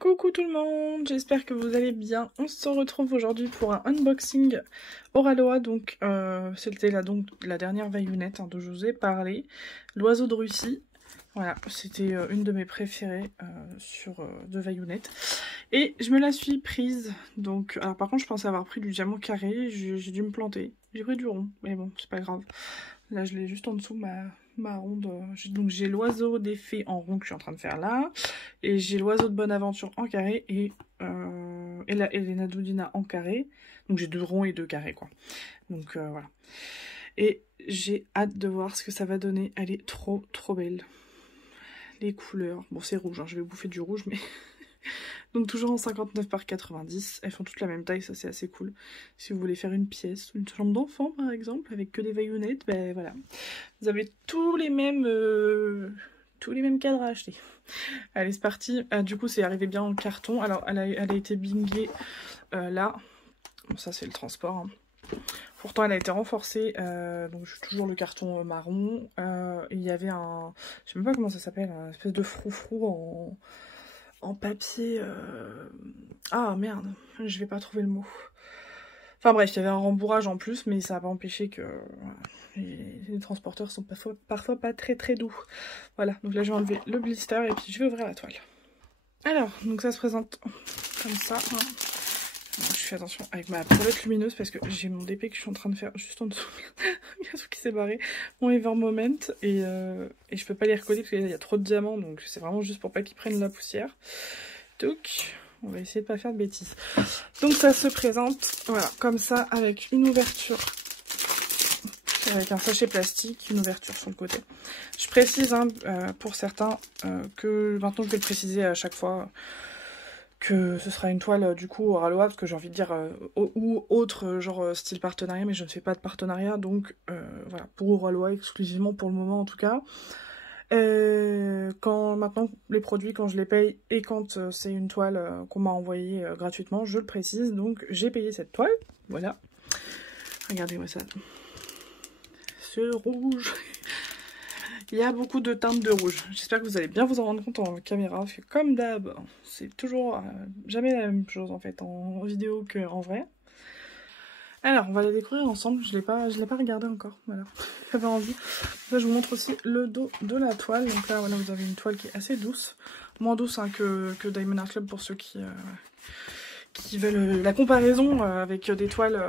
Coucou tout le monde, j'espère que vous allez bien. On se retrouve aujourd'hui pour un unboxing Oraloa, donc c'était la dernière vaillonnette dont je vous ai parlé, l'oiseau de Russie. Voilà, c'était une de mes préférées de vaillonnette. Et je me la suis prise, donc alors par contre je pensais avoir pris du diamant carré, j'ai dû me planter. J'ai pris du rond, mais bon, c'est pas grave. Là je l'ai juste en dessous, ma ronde. Donc j'ai l'oiseau des fées en rond que je suis en train de faire là. Et j'ai l'oiseau de bonne aventure en carré et la Elena Doudina en carré. Donc j'ai 2 ronds et 2 carrés quoi. Donc voilà. Et j'ai hâte de voir ce que ça va donner. Elle est trop belle. Les couleurs. Bon c'est rouge, hein, je vais bouffer du rouge mais... Donc toujours en 59 par 90. Elles font toutes la même taille, ça c'est assez cool. Si vous voulez faire une pièce, une chambre d'enfant par exemple, avec que des vaillonnettes, ben voilà. Vous avez tous les mêmes cadres à acheter. Allez, c'est parti. Du coup, c'est arrivé bien en carton. Alors, elle a été bingée là. Bon, ça, c'est le transport. Hein. Pourtant, elle a été renforcée. Donc, j'ai toujours le carton marron. Il y avait un... Je sais même pas comment ça s'appelle. Une espèce de froufrou en papier. Ah, merde. Je vais pas trouver le mot. Enfin bref, il y avait un rembourrage en plus, mais ça n'a pas empêché que les transporteurs sont parfois pas très doux. Voilà, donc là je vais enlever le blister et puis je vais ouvrir la toile. Alors, donc ça se présente comme ça. Hein. Alors, je fais attention avec ma palette lumineuse parce que j'ai mon DP que je suis en train de faire juste en dessous. Il y a tout qui s'est barré. Mon Ever Moment et je peux pas les recoller parce qu'il y a trop de diamants, donc c'est vraiment juste pour pas qu'ils prennent la poussière. Donc... on va essayer de pas faire de bêtises. Donc ça se présente, voilà, comme ça, avec une ouverture, avec un sachet plastique, une ouverture sur le côté. Je précise, hein, pour certains, que maintenant je vais le préciser à chaque fois, que ce sera une toile du coup Oraloa, parce que j'ai envie de dire, ou autre, genre style partenariat, mais je ne fais pas de partenariat, donc voilà, pour Oraloa exclusivement pour le moment en tout cas. Maintenant les produits, quand je les paye et quand c'est une toile qu'on m'a envoyée gratuitement, je le précise, donc j'ai payé cette toile, voilà. Regardez-moi ça, ce rouge. Il y a beaucoup de teintes de rouge, j'espère que vous allez bien vous en rendre compte en caméra, parce que comme d'hab, c'est toujours jamais la même chose en fait, en vidéo qu'en vrai. Alors, on va la découvrir ensemble, je l'ai pas regardé encore, voilà, j'avais envie. Là, je vous montre aussi le dos de la toile, donc là, voilà, vous avez une toile qui est assez douce, moins douce hein, que Diamond Art Club pour ceux qui veulent la comparaison avec des toiles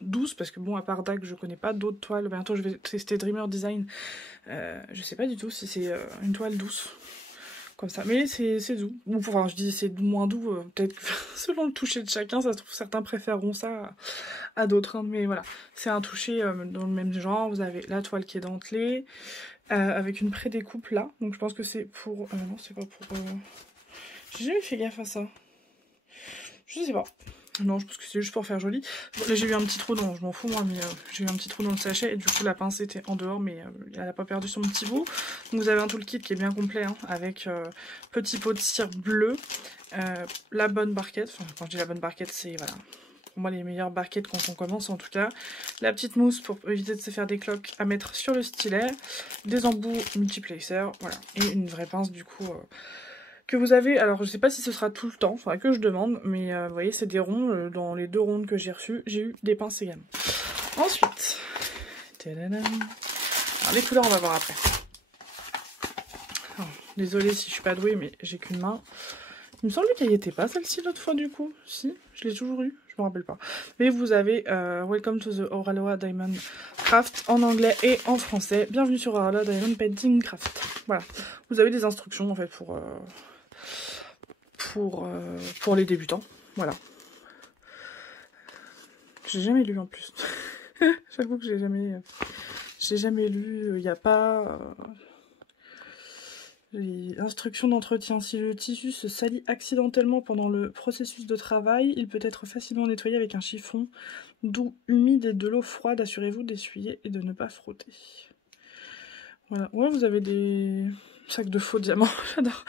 douces, parce que bon, à part DAG, je connais pas d'autres toiles, bientôt je vais tester Dreamer Design, je sais pas du tout si c'est une toile douce. Comme ça, mais c'est doux. Ou enfin, je dis c'est moins doux, peut-être que selon le toucher de chacun, ça se trouve, certains préféreront ça à d'autres, hein, mais voilà. C'est un toucher dans le même genre, vous avez la toile qui est dentelée, avec une pré-découpe là, donc je pense que c'est pour... non, c'est pas pour... J'ai jamais fait gaffe à ça. Je sais pas. Non, je pense que c'est juste pour faire joli. Bon, là, j'ai eu un petit trou dans... Je m'en fous, moi, mais j'ai eu un petit trou dans le sachet. Et du coup, la pince était en dehors, mais elle n'a pas perdu son petit bout. Donc, vous avez un toolkit qui est bien complet, hein, avec petit pot de cire bleu, la bonne barquette. Enfin, quand je dis la bonne barquette, c'est, voilà, pour moi, les meilleures barquettes quand on commence, en tout cas. La petite mousse pour éviter de se faire des cloques à mettre sur le stylet. Des embouts multiplacer, voilà. Et une vraie pince, du coup... que vous avez, alors je sais pas si ce sera tout le temps, faudra que je demande, mais vous voyez c'est des ronds, dans les 2 rondes que j'ai reçues, j'ai eu des pinces également. Ensuite, tadadam. Alors les couleurs on va voir après. Désolée si je suis pas douée mais j'ai qu'une main. Il me semble qu'elle y était pas celle-ci l'autre fois du coup, si, je l'ai toujours eu, je me rappelle pas. Mais vous avez Welcome to the Oraloa Diamond Craft en anglais et en français. Bienvenue sur Oraloa Diamond Painting Craft. Voilà, vous avez des instructions en fait pour les débutants, voilà. J'ai jamais lu en plus. J'avoue que j'ai jamais lu, il n'y a pas... les instructions d'entretien. Si le tissu se salit accidentellement pendant le processus de travail, il peut être facilement nettoyé avec un chiffon doux, humide et de l'eau froide. Assurez-vous d'essuyer et de ne pas frotter. Voilà, ouais, vous avez des sacs de faux diamants, j'adore.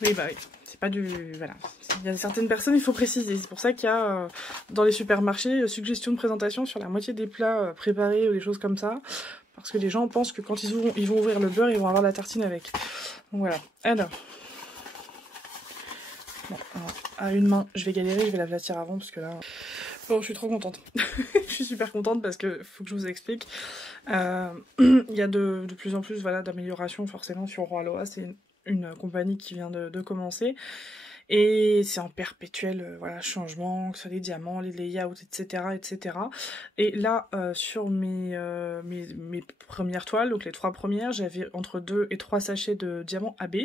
Oui, bah oui, c'est pas du... Voilà. Il y a certaines personnes, il faut préciser. C'est pour ça qu'il y a dans les supermarchés suggestions de présentation sur la moitié des plats préparés ou des choses comme ça. Parce que les gens pensent que quand ils vont ouvrir le beurre, ils vont avoir la tartine avec. Donc voilà. Alors, Bon, alors, à une main, je vais galérer, je vais l'aplatir avant parce que là... Bon, je suis trop contente. Je suis super contente parce que faut que je vous explique. Il y a de plus en plus voilà, d'améliorations forcément sur Roi-Loa. C'est une compagnie qui vient de commencer. Et c'est en perpétuel voilà, changement, que ce soit les diamants, les layouts, etc. etc. Et là, sur mes premières toiles, donc les 3 premières, j'avais entre 2 et 3 sachets de diamants AB.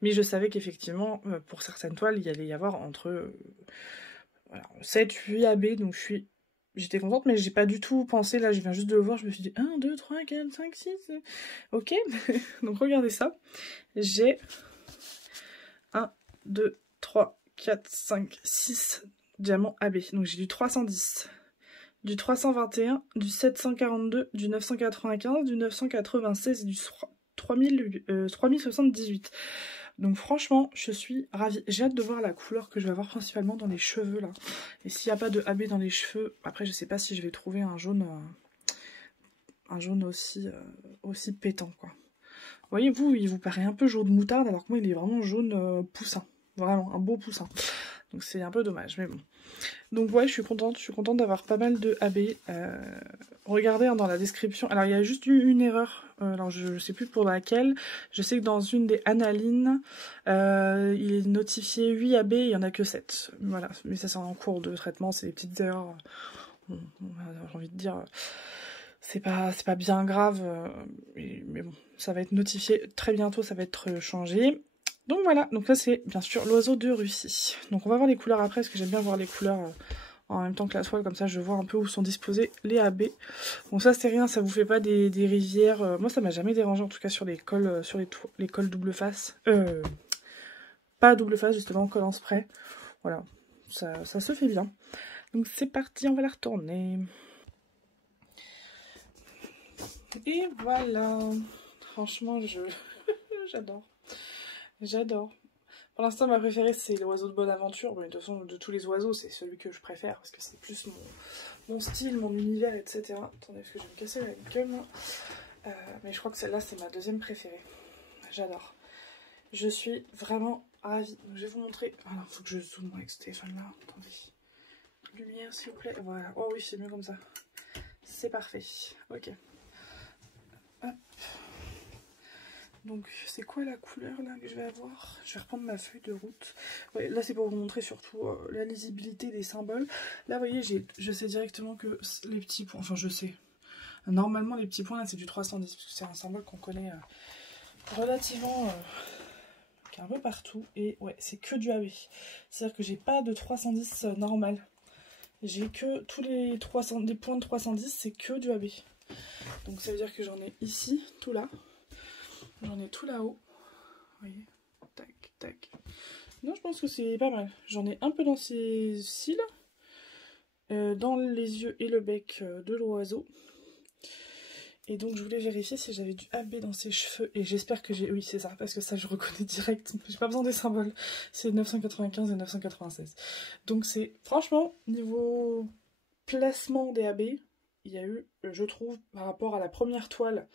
Mais je savais qu'effectivement, pour certaines toiles, il y allait y avoir entre voilà, 7, 8 AB. Donc j'étais contente, mais j'ai pas du tout pensé, là je viens juste de le voir, je me suis dit 1, 2, 3, 4, 5, 6, ok. Donc regardez ça, j'ai 1, 2, 3, 4, 5, 6 diamants AB. Donc j'ai du 310, du 321, du 742, du 995, du 996 et du 3078. Donc franchement, je suis ravie. J'ai hâte de voir la couleur que je vais avoir principalement dans les cheveux là. Et s'il n'y a pas de AB dans les cheveux, après je sais pas si je vais trouver un jaune aussi pétant quoi. Vous voyez, vous, il vous paraît un peu jaune moutarde alors que moi il est vraiment jaune poussin. Vraiment, un beau poussin. Donc c'est un peu dommage, mais bon. Donc ouais, je suis contente d'avoir pas mal de AB. Regardez hein, dans la description. Alors il y a juste eu une erreur, alors je sais plus pour laquelle. Je sais que dans une des analynes, il est notifié 8 AB, il n'y en a que 7. Voilà, mais ça c'est en cours de traitement, c'est des petites erreurs. J'ai envie de dire, c'est pas bien grave, mais bon, ça va être notifié très bientôt, ça va être changé. Donc voilà, donc là c'est bien sûr l'oiseau de Russie. Donc on va voir les couleurs après, parce que j'aime bien voir les couleurs en même temps que la toile, comme ça je vois un peu où sont disposés les AB. Bon ça c'est rien, ça vous fait pas des rivières, moi ça m'a jamais dérangé en tout cas sur les cols, sur les cols double face. Pas double face justement, colle en spray. Voilà, ça se fait bien. Donc c'est parti, on va la retourner. Et voilà, franchement j'adore. J'adore. Pour l'instant, ma préférée, c'est l'oiseau de Bonaventure. Mais de toute façon, de tous les oiseaux, c'est celui que je préfère. Parce que c'est plus mon style, mon univers, etc. Attendez, parce que je vais me casser la gueule. Mais je crois que celle-là, c'est ma deuxième préférée. J'adore. Je suis vraiment ravie. Donc, je vais vous montrer. Alors, il faut que je zoome avec ce téléphone-là. Attendez. Lumière, s'il vous plaît. Voilà. Oh oui, c'est mieux comme ça. C'est parfait. Ok. Hop. Donc c'est quoi la couleur là que je vais avoir? Je vais reprendre ma feuille de route. Ouais, là c'est pour vous montrer surtout la lisibilité des symboles. Là vous voyez, je sais directement que les petits points, enfin je sais. Normalement les petits points là c'est du 310 parce que c'est un symbole qu'on connaît relativement qui est un peu partout. Et ouais, c'est que du AB. C'est-à-dire que j'ai pas de 310 normal. J'ai que tous les des points de 310, c'est que du AB. Donc ça veut dire que j'en ai ici, tout là. J'en ai tout là-haut. Vous voyez, tac, tac. Non, je pense que c'est pas mal. J'en ai un peu dans ses cils, dans les yeux et le bec de l'oiseau. Et donc je voulais vérifier si j'avais du AB dans ses cheveux. Et j'espère que j'ai... Oui, c'est ça, parce que ça je reconnais direct. J'ai pas besoin des symboles. C'est 995 et 996. Donc c'est, franchement, niveau placement des AB, il y a eu, je trouve, par rapport à la première toile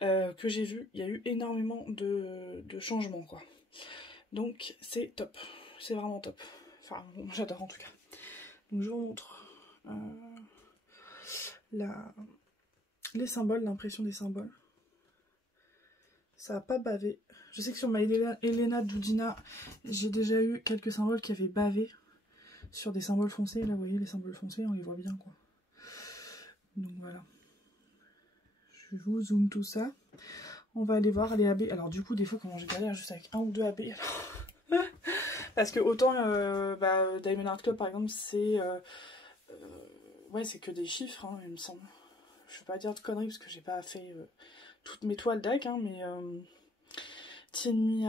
que j'ai vue, il y a eu énormément de changements, quoi. Donc c'est top. C'est vraiment top. Enfin, bon, j'adore en tout cas. Donc je vous montre les symboles, l'impression des symboles. Ça n'a pas bavé. Je sais que sur ma Elena Dudina, j'ai déjà eu quelques symboles qui avaient bavé sur des symboles foncés. Là, vous voyez, les symboles foncés, on les voit bien, quoi. Donc voilà. Je vous zoome tout ça. On va aller voir les AB. Alors du coup, des fois, comment je galère juste avec un ou deux AB. Alors... Parce que autant Diamond Art Club, par exemple, c'est... ouais, c'est que des chiffres, hein, il me semble. Je ne vais pas dire de conneries, parce que j'ai pas fait toutes mes toiles d'AC, hein, mais... Team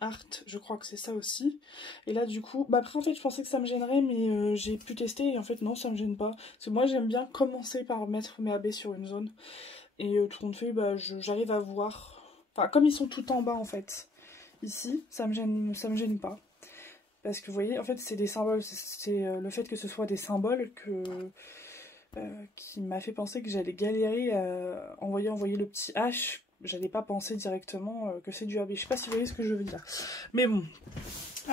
Art, je crois que c'est ça aussi. Et là du coup, bah après en fait je pensais que ça me gênerait, mais j'ai pu tester et en fait non, ça me gêne pas. Parce que moi j'aime bien commencer par mettre mes AB sur une zone. Et tout compte fait, bah, j'arrive à voir. Enfin, comme ils sont tout en bas en fait, ici, ça me gêne pas. Parce que vous voyez, en fait c'est des symboles, c'est le fait que ce soit des symboles qui m'a fait penser que j'allais galérer à envoyer le petit H. J'allais pas penser directement que c'est du AB. Je sais pas si vous voyez ce que je veux dire. Mais bon.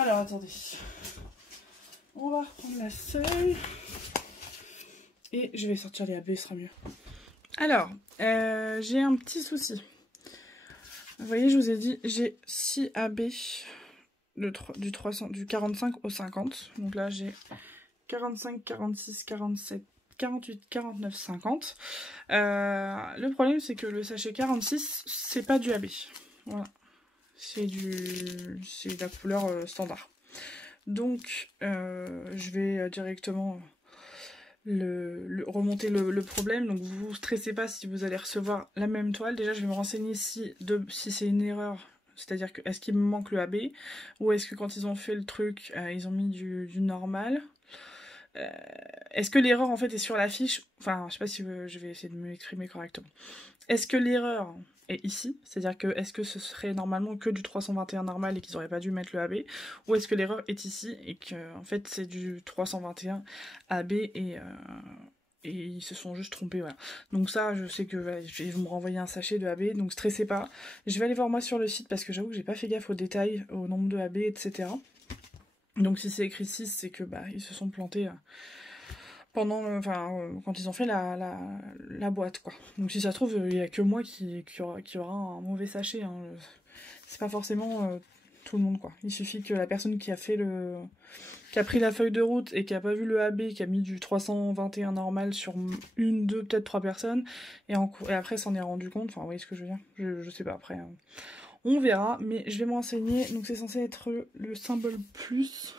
Alors attendez, on va reprendre la feuille et je vais sortir les AB, ce sera mieux. Alors, j'ai un petit souci. Vous voyez, je vous ai dit, j'ai 6 AB du 45 au 50. Donc là, j'ai 45, 46, 47, 48, 49, 50. Le problème, c'est que le sachet 46, c'est pas du AB. Voilà. C'est la couleur standard. Donc, je vais directement remonter le problème. Donc, vous stressez pas si vous allez recevoir la même toile. Déjà, je vais me renseigner si c'est une erreur. C'est-à-dire que est-ce qu'il me manque le AB ou est-ce que quand ils ont fait le truc, ils ont mis du normal. Est-ce que l'erreur en fait est sur la fiche? Enfin, je sais pas si je vais essayer de m'exprimer correctement. Est-ce que l'erreur est ici? C'est-à-dire que est-ce que ce serait normalement que du 321 normal et qu'ils n'auraient pas dû mettre le AB? Ou est-ce que l'erreur est ici et que en fait c'est du 321 AB et ils se sont juste trompés, voilà. Donc ça, je sais que voilà, ils vont me renvoyer un sachet de AB, donc stressez pas. Je vais aller voir moi sur le site parce que j'avoue que j'ai pas fait gaffe aux détails, au nombre de AB, etc. Donc si c'est écrit 6, c'est que ils se sont plantés pendant, quand ils ont fait la boîte, quoi. Donc si ça se trouve, il n'y a que moi qui aura un mauvais sachet. Hein. C'est pas forcément tout le monde, quoi. Il suffit que la personne qui a fait qui a pris la feuille de route et qui a pas vu le AB, qui a mis du 321 normal sur une, deux, peut-être 3 personnes, et après s'en est rendu compte. Enfin, vous voyez ce que je veux dire? Je sais pas, après... Hein. On verra, mais je vais me renseigner. Donc c'est censé être le symbole plus.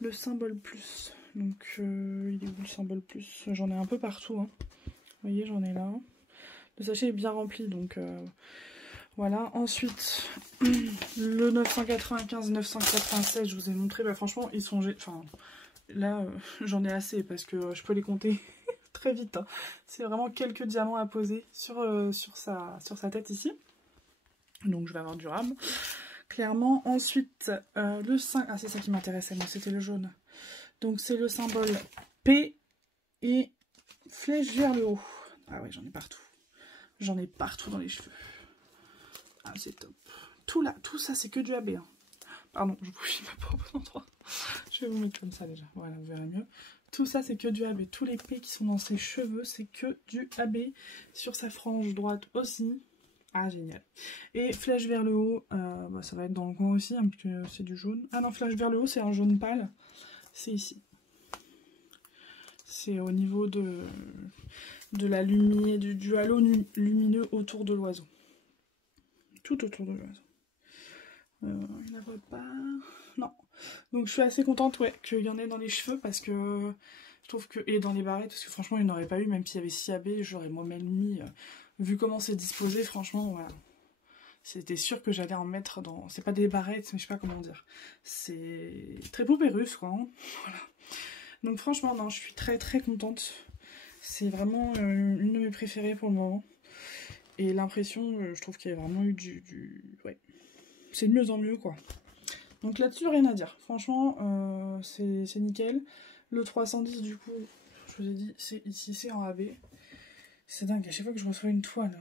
Le symbole plus. Donc il est où le symbole plus? J'en ai un peu partout. Hein. Vous voyez, j'en ai là. Le sachet est bien rempli, donc voilà. Ensuite, le 995, 996, je vous ai montré. Franchement, ils sont... Enfin, là, j'en ai assez parce que je peux les compter très vite. Hein. C'est vraiment quelques diamants à poser sur sa tête ici. Donc je vais avoir du rame, clairement. Ensuite, le 5... Ah, c'est ça qui m'intéressait, moi, c'était le jaune. Donc c'est le symbole P et flèche vers le haut. Ah ouais, j'en ai partout. J'en ai partout dans les cheveux. Ah, c'est top. Tout ça, c'est que du AB. Hein. Pardon, je bouge pas au bon endroit. Je vais vous mettre comme ça déjà. Voilà, vous verrez mieux. Tout ça, c'est que du AB. Tous les P qui sont dans ses cheveux, c'est que du AB. Sur sa frange droite aussi. Ah, génial. Et flèche vers le haut, ça va être dans le coin aussi, hein, parce que c'est du jaune. Ah non, flèche vers le haut, c'est un jaune pâle. C'est ici. C'est au niveau de la lumière, du halo lumineux autour de l'oiseau. Tout autour de l'oiseau. Il n'y en a pas... Non. Donc je suis assez contente, ouais, qu'il y en ait dans les cheveux, parce que je trouve que... Et dans les barrettes, parce que franchement, il n'y en aurait pas eu, même s'il y avait 6 AB, j'aurais moi-même mis... Vu comment c'est disposé, franchement, voilà. C'était sûr que j'allais en mettre dans... C'est pas des barrettes, mais je sais pas comment dire. C'est très poupée russe, quoi. Hein. Voilà. Donc franchement, non, je suis très très contente. C'est vraiment une de mes préférées pour le moment. Et l'impression, je trouve qu'il y a vraiment eu Ouais. C'est de mieux en mieux, quoi. Donc là-dessus, rien à dire. Franchement, c'est nickel. Le 310, du coup, je vous ai dit, c'est ici, c'est en AB. C'est dingue, à chaque fois que je reçois une toile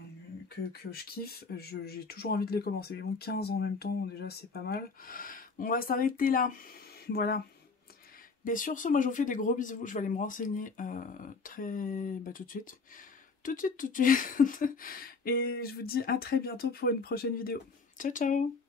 que je kiffe, j'ai toujours envie de les commencer. Bon, 15 en même temps, déjà, c'est pas mal. On va s'arrêter là. Voilà. Mais sur ce, moi, je vous fais des gros bisous. Je vais aller me renseigner tout de suite. Tout de suite. Et je vous dis à très bientôt pour une prochaine vidéo. Ciao, ciao!